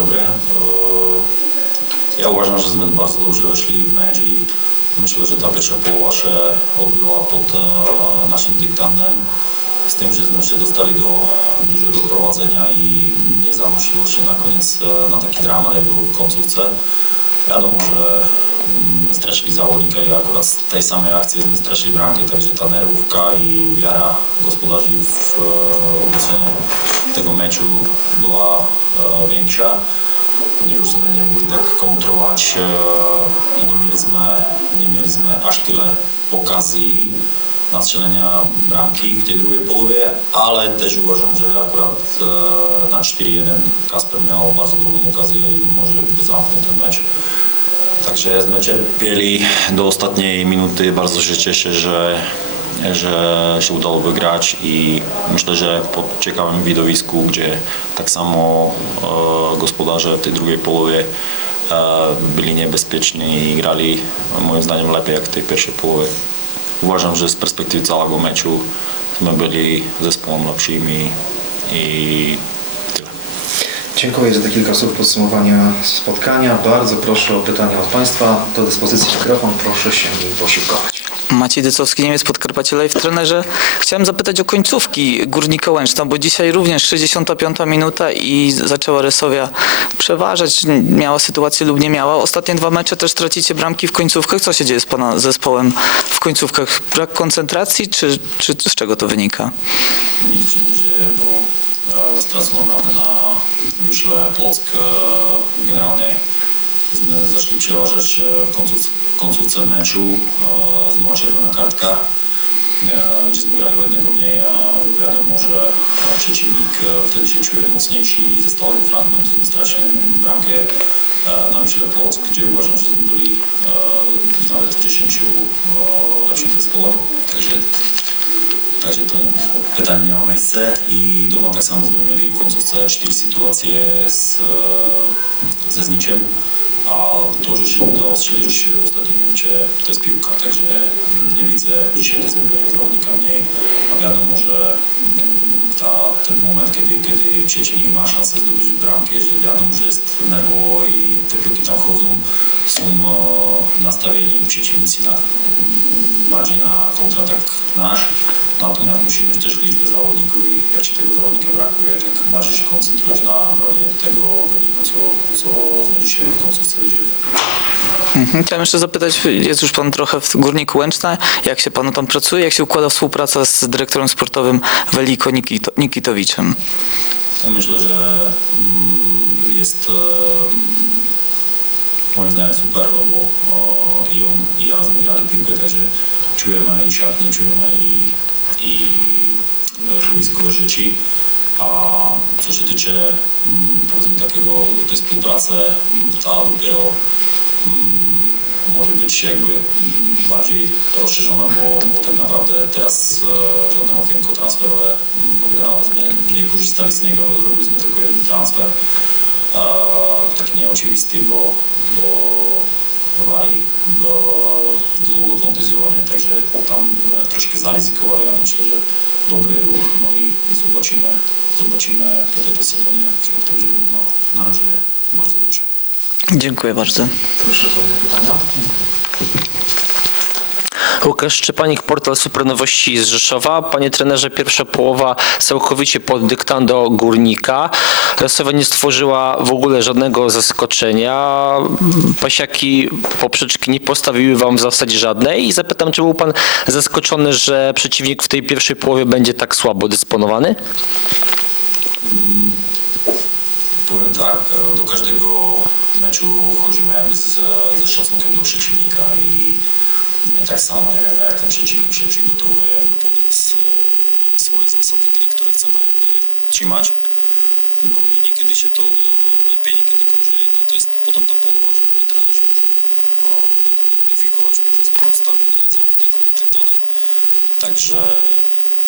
dobry. E, Ja uważam, że sme bardzo dobrze weszli w mecz i myślę, że ta pierwsza połowa się odbyła pod e, naszym dyktantem. Z tym, że sme się dostali do dużego prowadzenia i nie zanosiło się na koniec e, na taki dramat, jak był w końcówce. Wiadomo, że mm, stracili zawodnika i akurat z tej samej akcji my stracili bramkę, także ta nerwówka i wiara gospodarzy w e, obecnie tego meczu była większa. Już sme nie mogli tak kontrolować e, i nie mieliśmy, nie mieliśmy aż tyle okazji na strzelenia bramki w tej drugiej połowie, ale też uważam, że akurat na 4-1 Kasper miał bardzo dobrą okazję i może zamknął ten mecz. Także sme cierpieli do ostatniej minuty. Bardzo się cieszę, że, że się udało wygrać i myślę, że po ciekawym widowisku, gdzie tak samo e, gospodarze w tej drugiej połowie e, byli niebezpieczni i grali moim zdaniem lepiej jak w tej pierwszej połowie. Uważam, że z perspektywy całego meczu my byli zespołem lepszym i, i tyle. Dziękuję za te kilka słów podsumowania spotkania. Bardzo proszę o pytania od Państwa. Do dyspozycji mikrofon, proszę się nim posiłkować. Maciej Dycowski, Niemiec, Podkarpacie Live. Trenerze, chciałem zapytać o końcówki Górnika Łęczna, bo dzisiaj również 65 minuta i zaczęła Rysowia przeważać, miała sytuację lub nie miała. Ostatnie dwa mecze też tracicie bramki w końcówkach. Co się dzieje z Pana zespołem w końcówkach? Brak koncentracji, czy, czy z czego to wynika? Nic się nie dzieje, bo e, stracono na Juszle Płock. E, generalnie zaczęli przeważać e, w końców, końcówce meczu. Znowu czerwona kartka, e, gdzie grali jednego mniej, a wiadomo, że e, przeciwnik wtedy się czuje mocniejszy i ze stałego fragmentu sme stracili bramkę na Juszle Płock, gdzie uważam, że byli nawet w 10 e, lepszym zespołem. Także Także to pytanie nie ma miejsca i doma tak samo mieli w końcówce cztery sytuacje z, ze zniciem, a to, że się udało strzelić w ostatnim minucie, to jest piłka, także nie widzę dzisiaj mieli zawodnika mniej, a wiadomo, że mm, ta, ten moment, kiedy, kiedy przeciwnik ma szansę zdobyć bramkę, że wiadomo, że jest nerwowo i te piłki tam chodzą, są e, nastawieni przeciwnicy na bardziej na kontratak nasz, natomiast musimy też liczbę zawodników i jak Ci tego zawodnika brakuje, tak bardziej się koncentrujesz na bronię tego wyniku, co, co my dzisiaj w końcówce widzieli. Mhm. Chciałem jeszcze zapytać, jest już Pan trochę w Górniku Łęczna, jak się Panu tam pracuje, jak się układa współpraca z dyrektorem sportowym Weliko Nikito, Nikitowiczem? Ja myślę, że mm, jest e, moim zdaniem super, no bo i on i ja sme grali piłkę, także czujemy i szatnie, czujemy i, i e, boiskowe życie. A co się tyczy mm, powiedzmy takiego tej współpracy, mm, ta dopiero mm, może być jakby bardziej rozszerzona, bo, bo tak naprawdę teraz e, żadne okienko transferowe, generalnie nie korzystali z niego, zrobiliśmy tylko jeden transfer. E, taki nieoczywisty, bo, bo Wali był długo kontuzjowany, także tam e, troszkę zaryzykowali, ale myślę, że dobry ruch, no i zobaczymy, zobaczymy po tej sezonie, jak, to będzie wyglądało. Na razie bardzo dobrze. Dziękuję bardzo. Proszę o pytania. Łukasz Szczepanik, portal Supernowości z Rzeszowa. Panie trenerze, pierwsza połowa całkowicie pod dyktando Górnika. Losowa nie stworzyła w ogóle żadnego zaskoczenia. Pasiaki poprzeczki nie postawiły wam w zasadzie żadnej i zapytam, czy był pan zaskoczony, że przeciwnik w tej pierwszej połowie będzie tak słabo dysponowany? Powiem tak, e, do każdego meczu chodzimy jakby z, ze szacunkiem do przeciwnika i my tak samo nie wiemy jak ten przeciwnik się przygotowuje jakby pod nas. E, Mamy swoje zasady gry, które chcemy jakby trzymać. No i niekiedy się to uda lepiej, niekiedy gorzej. No to jest potem ta polowa, że trenerzy możą e, modyfikować powiedzmy ustawienie zawodników i tak dalej. Także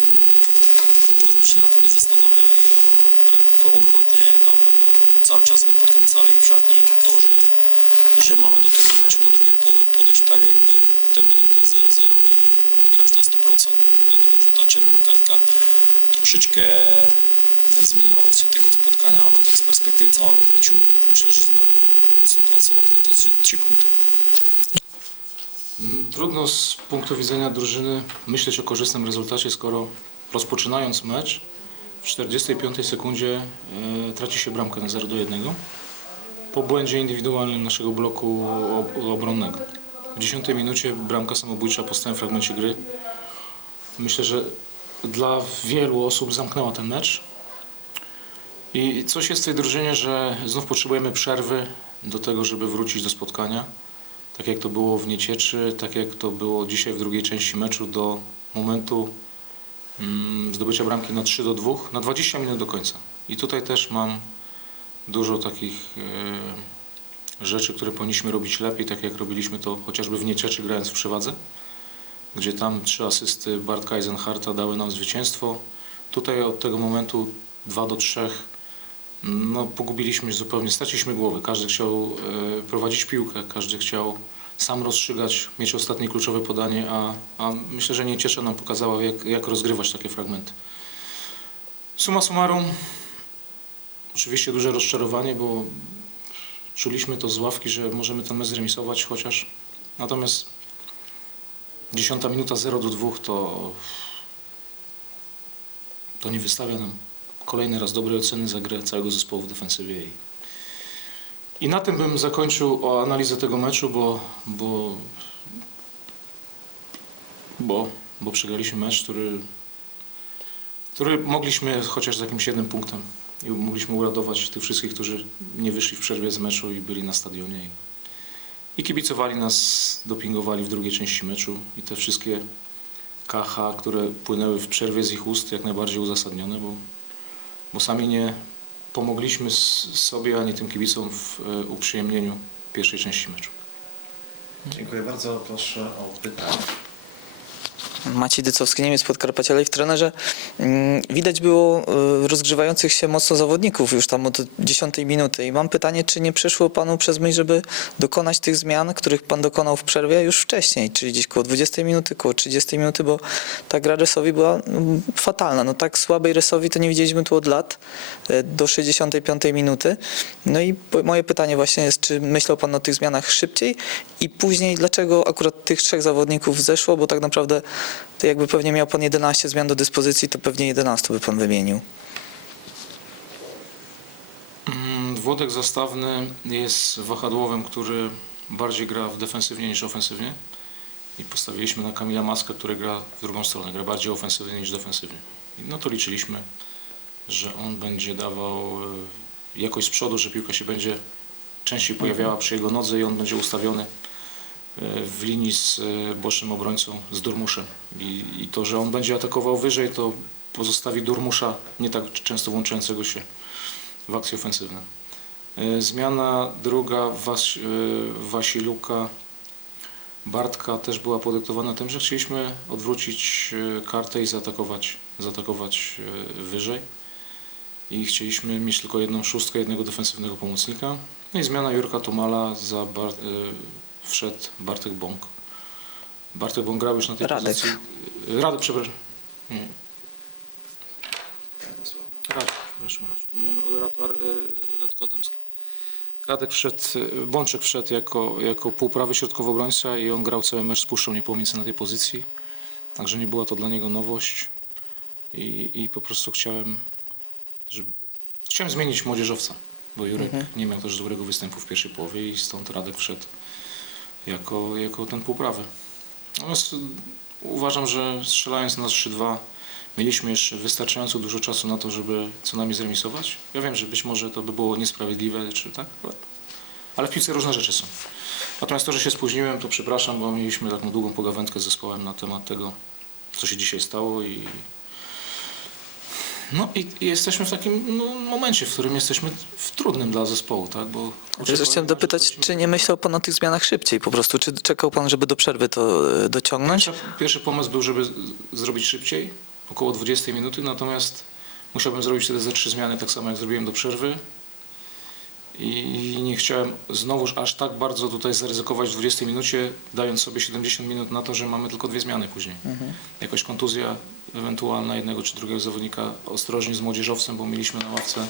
mm, w ogóle sme się na tym nie a wbrew na, cały czas sme podkręcali w szatni to, że, że mamy do tego meczu, do drugiej połowy podejść tak, jakby ten wynik był 0-0 i e, grać na 100%. No, wiadomo, że ta czerwona kartka troszeczkę e, zmieniła odciek tego spotkania, ale tak z perspektywy całego meczu myślę, że jsme mocno pracowali na te trzy, punkty. Trudno z punktu widzenia drużyny myśleć o korzystnym rezultacie, skoro rozpoczynając mecz w 45 sekundzie e, traci się bramkę na 0 do 1 po błędzie indywidualnym naszego bloku obronnego. W 10 minucie bramka samobójcza po stałym fragmencie gry. Myślę, że dla wielu osób zamknęła ten mecz. I coś jest w tej drużynie, że znów potrzebujemy przerwy do tego, żeby wrócić do spotkania tak jak to było w Niecieczy, tak jak to było dzisiaj w drugiej części meczu do momentu mm, zdobycia bramki na 3 do 2, na 20 minut do końca. I tutaj też mam dużo takich e, rzeczy, które powinniśmy robić lepiej, tak jak robiliśmy to chociażby w Niecieczy grając w przewadze, gdzie tam trzy asysty Bartka Eisenharta dały nam zwycięstwo. Tutaj od tego momentu 2 do 3 no, pogubiliśmy zupełnie, straciliśmy głowę. Każdy chciał e, prowadzić piłkę, każdy chciał sam rozstrzygać, mieć ostatnie kluczowe podanie, a, a myślę, że Nieciesza nam pokazała, jak, jak rozgrywać takie fragmenty. Suma summarum, oczywiście duże rozczarowanie, bo czuliśmy to z ławki, że możemy ten mecz zremisować chociaż. Natomiast 10 minuta 0 do 2 to, to nie wystawia nam kolejny raz dobrej oceny za grę całego zespołu w defensywie. I, i na tym bym zakończył o analizę tego meczu, bo, bo, bo, bo przegraliśmy mecz, który, który mogliśmy chociaż z jakimś jednym punktem i mogliśmy uradować tych wszystkich, którzy nie wyszli w przerwie z meczu i byli na stadionie. I, kibicowali nas, dopingowali w drugiej części meczu i te wszystkie KH, które płynęły w przerwie z ich ust, jak najbardziej uzasadnione, bo bo sami nie pomogliśmy sobie ani tym kibicom w e, uprzyjemnieniu pierwszej części meczu. Dziękuję bardzo. Proszę o pytanie. Maciej Dycowski, Niemiec Podkarpacia Live trenerze. Mm, Widać było y, rozgrzewających się mocno zawodników już tam od 10 minuty i mam pytanie, czy nie przyszło Panu przez myśl, żeby dokonać tych zmian, których Pan dokonał w przerwie już wcześniej, czyli gdzieś koło 20 minuty, koło 30 minuty, bo ta gra Resowi była no, fatalna. No tak słabej Resowi to nie widzieliśmy tu od lat, y, do 65 minuty. No i moje pytanie właśnie jest, czy myślał Pan o tych zmianach szybciej i później dlaczego akurat tych trzech zawodników zeszło, bo tak naprawdę to jakby pewnie miał Pan 11 zmian do dyspozycji, to pewnie 11 by Pan wymienił. Mm, Włodek Zastawny jest wahadłowym, który bardziej gra w defensywnie niż ofensywnie i postawiliśmy na Kamila Maskę, który gra w drugą stronę, gra bardziej ofensywnie niż defensywnie. No to liczyliśmy, że on będzie dawał e, jakoś z przodu, że piłka się będzie częściej pojawiała przy jego nodze i on będzie ustawiony w linii z e, bocznym obrońcą, z Durmuszem. I, I to, że on będzie atakował wyżej, to pozostawi Durmusza nie tak często włączającego się w akcje ofensywne. E, Zmiana druga Was, e, Wasiluka Bartka też była podyktowana tym, że chcieliśmy odwrócić kartę i zaatakować, zaatakować wyżej. I chcieliśmy mieć tylko jedną szóstkę, jednego defensywnego pomocnika. No i zmiana Jurka Tomala za Bar- e, wszedł Bartek Bąk. Bartek Bąk grał już na tej Radek. pozycji. Radek, przepraszam. Nie. Radek, przepraszam. Mówiłem o Rad, Ar- e, Radku Adamskim. Radek wszedł, Bączek wszedł jako, jako półprawy środkowy obrońca i on grał cały mecz z Puszczą Niepołomice na tej pozycji. Także nie była to dla niego nowość i, i po prostu chciałem, żeby, chciałem zmienić młodzieżowca, bo Jurek nie miał też dobrego występu w pierwszej połowie i stąd Radek wszedł jako, jako ten półprawy. Natomiast uważam, że strzelając na 3-2 mieliśmy jeszcze wystarczająco dużo czasu na to, żeby co najmniej zremisować. Ja wiem, że być może to by było niesprawiedliwe, czy tak, ale, ale w piłce różne rzeczy są. Natomiast to, że się spóźniłem, to przepraszam, bo mieliśmy taką długą pogawędkę z zespołem na temat tego, co się dzisiaj stało i no i, jesteśmy w takim no, momencie, w którym jesteśmy w trudnym dla zespołu, tak, bo... Też chciałem dopytać, czy nie myślał Pan o tych zmianach szybciej po prostu, czy czekał Pan, żeby do przerwy to e, dociągnąć? Pierwszy, pierwszy pomysł był, żeby zrobić szybciej, około 20 minuty, natomiast musiałbym zrobić wtedy ze trzy zmiany, tak samo jak zrobiłem do przerwy. i nie chciałem znowuż aż tak bardzo tutaj zaryzykować w 20 minucie, dając sobie 70 minut na to, że mamy tylko dwie zmiany później. Jakaś kontuzja ewentualna jednego czy drugiego zawodnika, ostrożnie z młodzieżowcem, bo mieliśmy na ławce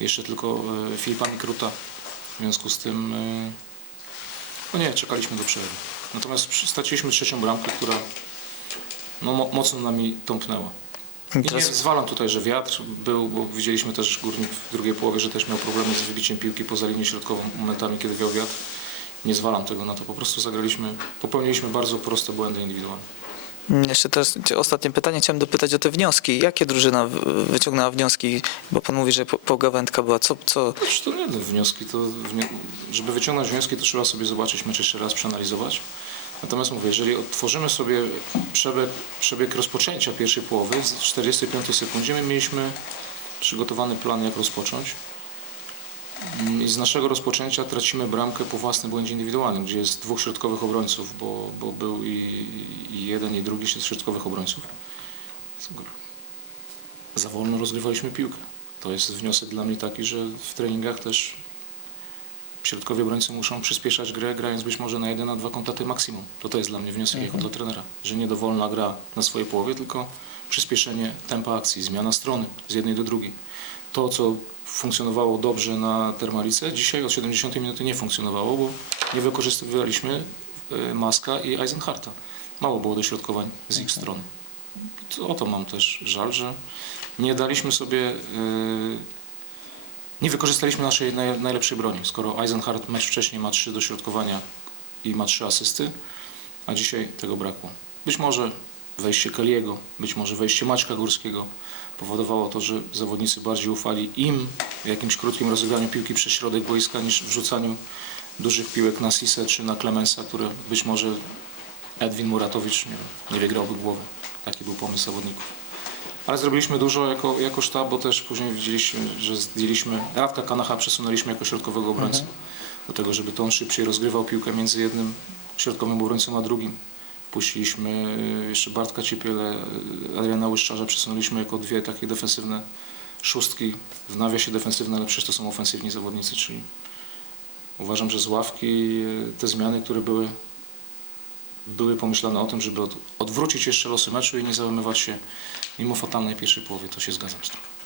jeszcze tylko e, Filipa Mikruta. W związku z tym, e, no nie, czekaliśmy do przerwy. Natomiast straciliśmy trzecią bramkę, która no, mo- mocno nami tąpnęła. I nie Teraz- zwalam tutaj, że wiatr był, bo widzieliśmy też górnik w drugiej połowie, że też miał problemy z wybiciem piłki poza linię środkową momentami, kiedy wiał wiatr. Nie zwalam tego na to, po prostu zagraliśmy, popełniliśmy bardzo proste błędy indywidualne. Jeszcze cię- ostatnie pytanie. Chciałem dopytać o te wnioski. Jakie drużyna wyciągnęła wnioski? Bo pan mówi, że po- pogawędka była. Co, co, to nie wnioski, to żeby wyciągnąć wnioski, to trzeba sobie zobaczyć mecz jeszcze raz, przeanalizować. Natomiast mówię, jeżeli odtworzymy sobie przebieg, przebieg rozpoczęcia pierwszej połowy z 45 sekundzie, my mieliśmy przygotowany plan, jak rozpocząć. I z naszego rozpoczęcia tracimy bramkę po własnym błędzie indywidualnym, gdzie jest dwóch środkowych obrońców, bo, bo był i, i jeden, i drugi z środkowych obrońców. Za wolno rozgrywaliśmy piłkę. To jest wniosek dla mnie taki, że w treningach też środkowi obrońcy muszą przyspieszać grę, grając być może na jeden, na dwa kontakty maksimum. To to jest dla mnie wniosek jako dla trenera, że nie dowolna gra na swojej połowie, tylko przyspieszenie tempa akcji, zmiana strony z jednej do drugiej. To, co funkcjonowało dobrze na Termalice, dzisiaj od 70 minuty nie funkcjonowało, bo nie wykorzystywaliśmy e, Maska i Eisenharta. Mało było dośrodkowań z ich strony. To, o to mam też żal, że nie daliśmy sobie e, nie wykorzystaliśmy naszej naj, najlepszej broni. Skoro Eisenhardt mecz wcześniej ma trzy dośrodkowania i ma trzy asysty, a dzisiaj tego brakło. Być może wejście Kaliego, być może wejście Maćka Górskiego powodowało to, że zawodnicy bardziej ufali im w jakimś krótkim rozegraniu piłki przez środek boiska niż w rzucaniu dużych piłek na Sisę czy na Klemensa, które być może Edwin Muratowicz nie, nie wygrałby głowy. Taki był pomysł zawodników. Ale zrobiliśmy dużo jako, jako sztab, bo też później widzieliśmy, że zdjęliśmy Radka Kanacha, przesunęliśmy jako środkowego obrońcę. Do tego, żeby to on szybciej rozgrywał piłkę między jednym środkowym obrońcą a drugim. Wpuściliśmy y, jeszcze Bartka Ciepiele, y, Adriana Łyszczarza, przesunęliśmy jako dwie takie defensywne szóstki. W nawiasie defensywne, ale przecież to są ofensywni zawodnicy, czyli uważam, że z ławki y, te zmiany, które były były pomyślane o tym, żeby od, odwrócić jeszcze losy meczu i nie załamywać się mimo fatalnej pierwszej połowy. To się zgadzam z tym.